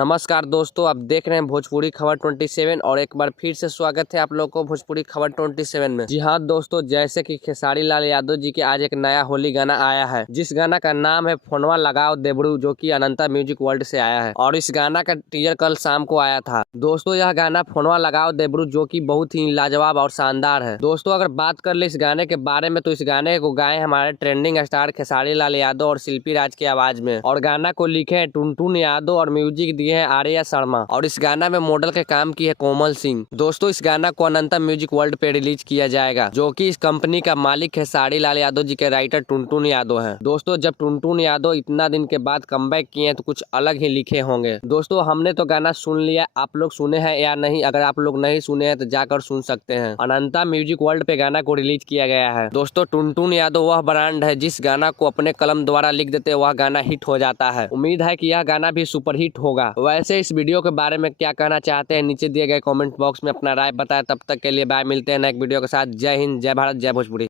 नमस्कार दोस्तों, आप देख रहे हैं भोजपुरी खबर 27 और एक बार फिर से स्वागत है आप लोगों को भोजपुरी खबर 27 में। जी हाँ दोस्तों, जैसे कि खेसारी लाल यादव जी के आज एक नया होली गाना आया है, जिस गाना का नाम है फोनवा लगाओ देबड़ू, जो कि अनंता म्यूजिक वर्ल्ड से आया है और इस गाना का टीजर कल शाम को आया था। दोस्तों यह गाना फोनवा लगाओ देबड़ू जो कि बहुत ही लाजवाब और शानदार है। दोस्तों अगर बात कर ले इस गाने के बारे में तो इस गाने को गाए हमारे ट्रेंडिंग स्टार खेसारी लाल यादव और शिल्पी राज की आवाज में, और गाना को लिखे हैं टुनटुन यादव और म्यूजिक दिए हैं आर्या शर्मा, और इस गाना में मॉडल के काम की है कोमल सिंह। दोस्तों इस गाना को अनंता म्यूजिक वर्ल्ड पे रिलीज किया जाएगा, जो कि इस कंपनी का मालिक है खेसारी लाल यादव जी के राइटर टुनटुन यादव हैं। दोस्तों जब टुनटुन यादव इतना दिन के बाद कमबैक किए हैं तो कुछ अलग ही लिखे होंगे। दोस्तों हमने तो गाना सुन लिया, आप लोग सुने हैं या नहीं? अगर आप लोग नहीं सुने हैं तो जाकर सुन सकते हैं। अनंता म्यूजिक वर्ल्ड पे गाना को रिलीज किया गया है। दोस्तों टुनटुन यादव वह ब्रांड है जिस गाना को अपने कलम द्वारा लिख देते वह गाना हिट हो जाता है। उम्मीद है कि यह गाना भी सुपर हिट होगा। वैसे इस वीडियो के बारे में क्या कहना चाहते हैं नीचे दिए गए कमेंट बॉक्स में अपना राय बताएं। तब तक के लिए बाय, मिलते हैं नेक्स्ट वीडियो के साथ। जय हिंद, जय भारत, जय भोजपुरी।